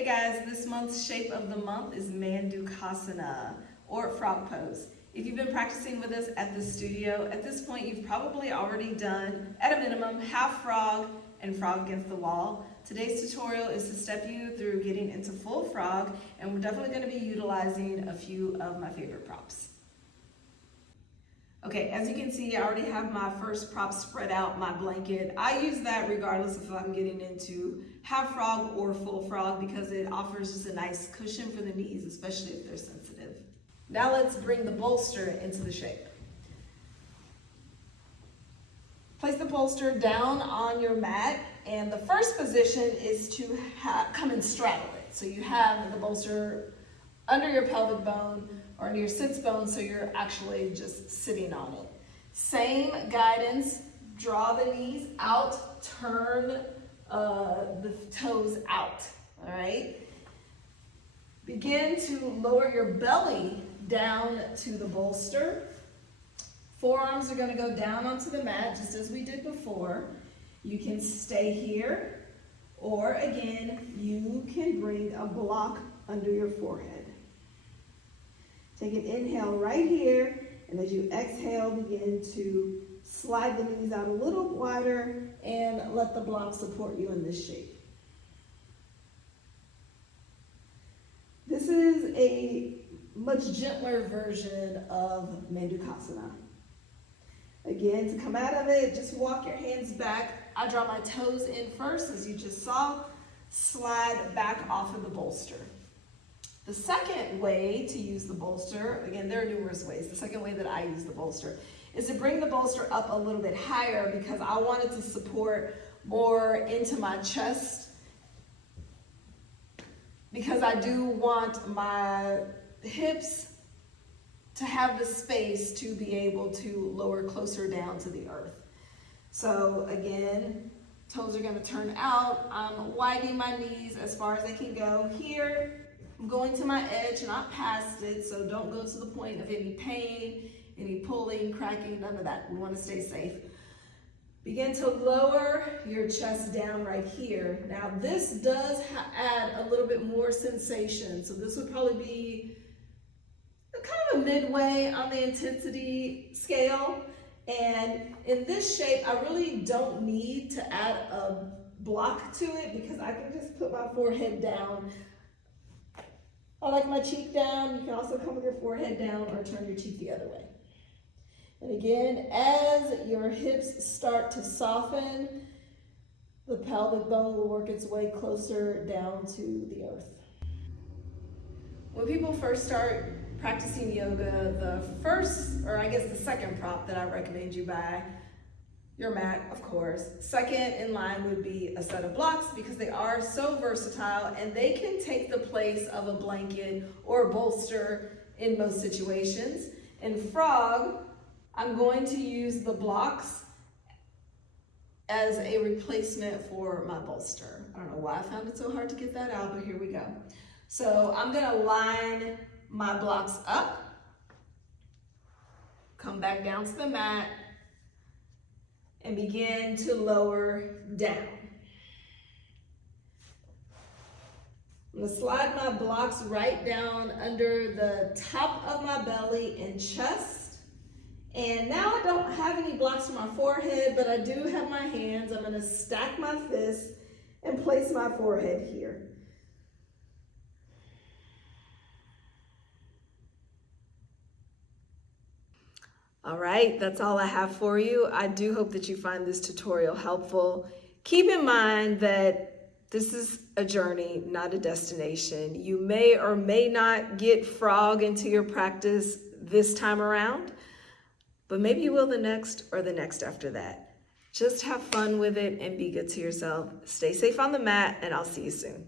Hey guys, this month's shape of the month is Mandukasana, or frog pose. If you've been practicing with us at the studio, at this point you've probably already done, at a minimum, half frog and frog against the wall. Today's tutorial is to step you through getting into full frog, and we're definitely going to be utilizing a few of my favorite props. Okay, as you can see, I already have my first prop spread out, my blanket. I use that regardless if I'm getting into half frog or full frog because it offers just a nice cushion for the knees, especially if they're sensitive. Now let's bring the bolster into the shape. Place the bolster down on your mat, and the first position is to come and straddle it. So you have the bolster under your pelvic bone or under your sits bone, so you're actually just sitting on it. Same guidance, draw the knees out, turn the toes out, all right? Begin to lower your belly down to the bolster. Forearms are gonna go down onto the mat, just as we did before. You can stay here, or again, you can bring a block under your forehead. Take an inhale right here, and as you exhale, begin to slide the knees out a little wider and let the block support you in this shape. This is a much gentler version of Mandukasana. Again, to come out of it, just walk your hands back. I draw my toes in first, as you just saw. Slide back off of the bolster. The second way to use the bolster, again, there are numerous ways. The second way that I use the bolster is to bring the bolster up a little bit higher because I want it to support more into my chest, because I do want my hips to have the space to be able to lower closer down to the earth. So again, toes are going to turn out. I'm widening my knees as far as they can go. Here, I'm going to my edge, not past it, so don't go to the point of any pain, any pulling, cracking, none of that. We want to stay safe. Begin to lower your chest down right here. Now this does add a little bit more sensation, so this would probably be kind of a midway on the intensity scale. And in this shape, I really don't need to add a block to it because I can just put my forehead down. I like my cheek down. You can also come with your forehead down or turn your cheek the other way. And again, as your hips start to soften, the pelvic bone will work its way closer down to the earth. When people first start practicing yoga, the first, or I guess the second prop that I recommend you buy, your mat, of course. Second in line would be a set of blocks because they are so versatile and they can take the place of a blanket or a bolster in most situations. In frog, I'm going to use the blocks as a replacement for my bolster. I don't know why I found it so hard to get that out, but here we go. So I'm gonna line my blocks up, come back down to the mat, and begin to lower down. I'm gonna slide my blocks right down under the top of my belly and chest. And now I don't have any blocks on my forehead, but I do have my hands. I'm gonna stack my fists and place my forehead here. All right, that's all I have for you. I do hope that you find this tutorial helpful. Keep in mind that this is a journey, not a destination. You may or may not get frog into your practice this time around, but maybe you will the next or the next after that. Just have fun with it and be good to yourself. Stay safe on the mat, and I'll see you soon.